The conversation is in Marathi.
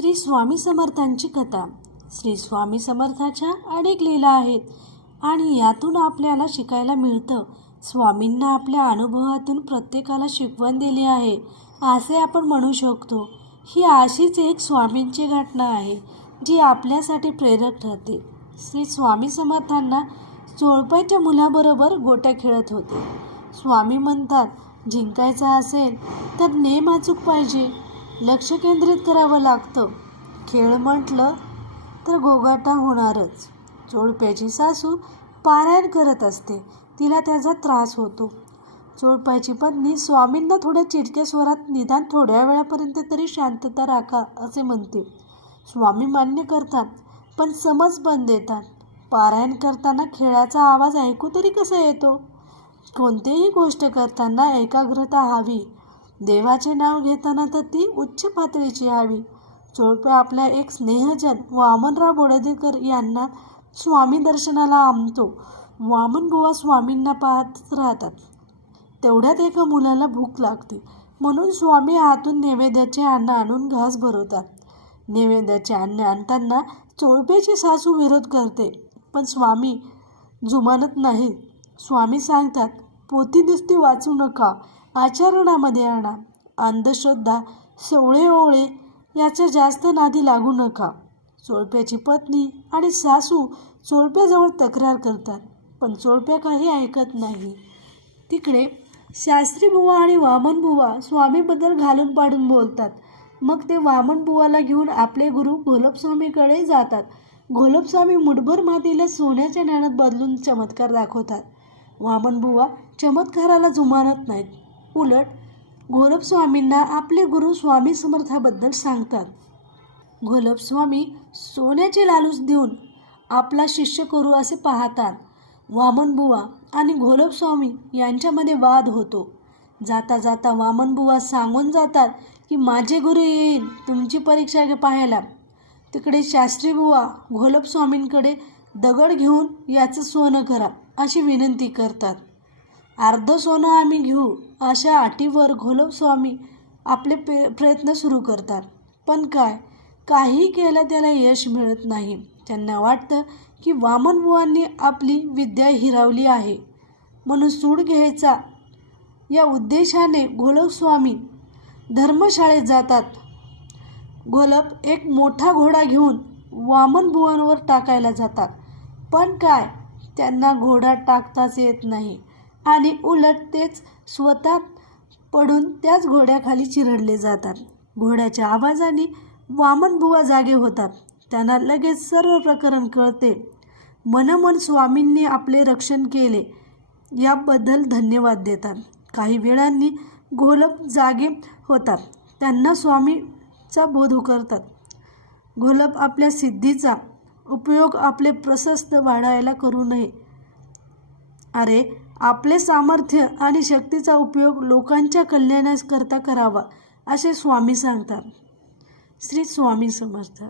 श्री स्वामी समर्थांची कथा. श्री स्वामी समर्थाच्या अनेक लीला आहेत आणि यातून आपल्याला शिकायला मिळतं. स्वामींना आपल्या अनुभवातून प्रत्येकाला शिकवण दिली आहे असे आपण म्हणू शकतो. ही अशीच एक स्वामींची घटना आहे जी आपल्यासाठी प्रेरक ठरते. श्री स्वामी समर्थांना चोळप्याच्या मुलाबरोबर गोट्या खेळत होते. स्वामी म्हणतात, जिंकायचं असेल तर नेम अचूक पाहिजे, लक्ष केंद्रित करावं लागतं. खेळ म्हटलं तर गोगाटा होणारच. चोळप्याची सासू पारायण करत असते. तिला त्याचा त्रास होतो. चोळप्याची पत्नी स्वामींना थोड्या चिडक्या स्वरात निदान थोड्या वेळापर्यंत तरी शांतता राखा असे म्हणते. स्वामी मान्य करतात, पण समज पण देतात. पारायण करताना खेळाचा आवाज ऐकू तरी कसा येतो? कोणतीही गोष्ट करताना एकाग्रता हवी. देवाचे नाव घेताना तर ती उच्च पातळीची हवी. चोळप्या आपल्या एक स्नेहजन वामनराव बोडदेकर यांना स्वामी दर्शनाला आणतो. वामनबुवा स्वामींना पाहत राहतात. तेवढ्यात एका मुलाला भूक लागते म्हणून स्वामी आतून नैवेद्याचे अन्न आणून घास भरवतात. नैवेद्याचे अन्न आणताना चोळप्याची सासू विरोध करते, पण स्वामी जुमानत नाही. स्वामी सांगतात, पोथी नुसती वाचू नका, आचरणामध्ये आणा. अंधश्रद्धा, सोवळे ओवळे याच्या जास्त नादी लागू नका. चोळप्याची पत्नी आणि सासू चोळप्याजवळ तक्रार करतात, पण चोळप्या काही ऐकत नाही. तिकडे शास्त्रीबुवा आणि वामनबुवा स्वामीबद्दल घालून पाडून बोलतात. मग ते वामनबुवाला घेऊन आपले गुरु घोलपस्वामीकडे जातात. घोलपस्वामी मुठभर मातीला सोन्याच्या नाण्यात बदलून चमत्कार दाखवतात. वामनबुवा चमत्काराला जुमानत नाहीत. उलट घोलपस्वामींना आपले गुरु स्वामी समर्थाबद्दल सांगतात. घोलपस्वामी सोन्याची लालूच देऊन आपला शिष्य करू असे पाहतात. वामनबुवा आणि घोलपस्वामी यांच्यामध्ये वाद होतो. जाता जाता वामनबुवा सांगून जातात की माझे गुरु येईल तुमची परीक्षा पाहायला. तिकडे शास्त्रीबुवा घोलपस्वामींकडे दगड घेऊन याचं सोनं करा अशी विनंती करतात. अर्ध सोनं आम्ही घेऊ अशा अटीवर घोलपस्वामी आपले प्रयत्न सुरू करतात. पण काही केलं त्याला यश मिळत नाही. त्यांना वाटतं की वामनबुवांनी आपली विद्या हिरावली आहे म्हणून सूड घ्यायचा या उद्देशाने घोलपस्वामी धर्मशाळेत जातात. घोलप एक मोठा घोडा घेऊन वामनबुवांवर टाकायला जातात, पण त्यांना घोडा टाकताच येत नाही आणि उलट तेच स्वतः पडून त्याच घोड्याखाली चिरडले जातात. घोड्याच्या आवाजाने वामनबुवा जागे होतात. त्यांना लगेच सर्व प्रकरण कळते. मनोमन स्वामींनी आपले रक्षण केले याबद्दल धन्यवाद देतात. काही वेळांनी घोलप जागे होतात. त्यांना स्वामीचा बोध करतात. घोलप आपल्या सिद्धीचा उपयोग आपले प्रशस्त वाढायला करू नये. अरे, आपले सामर्थ्य आणि शक्तीचा उपयोग लोकांच्या कल्याणाकरता करावा असे स्वामी सांगतात. श्री स्वामी समर्थ.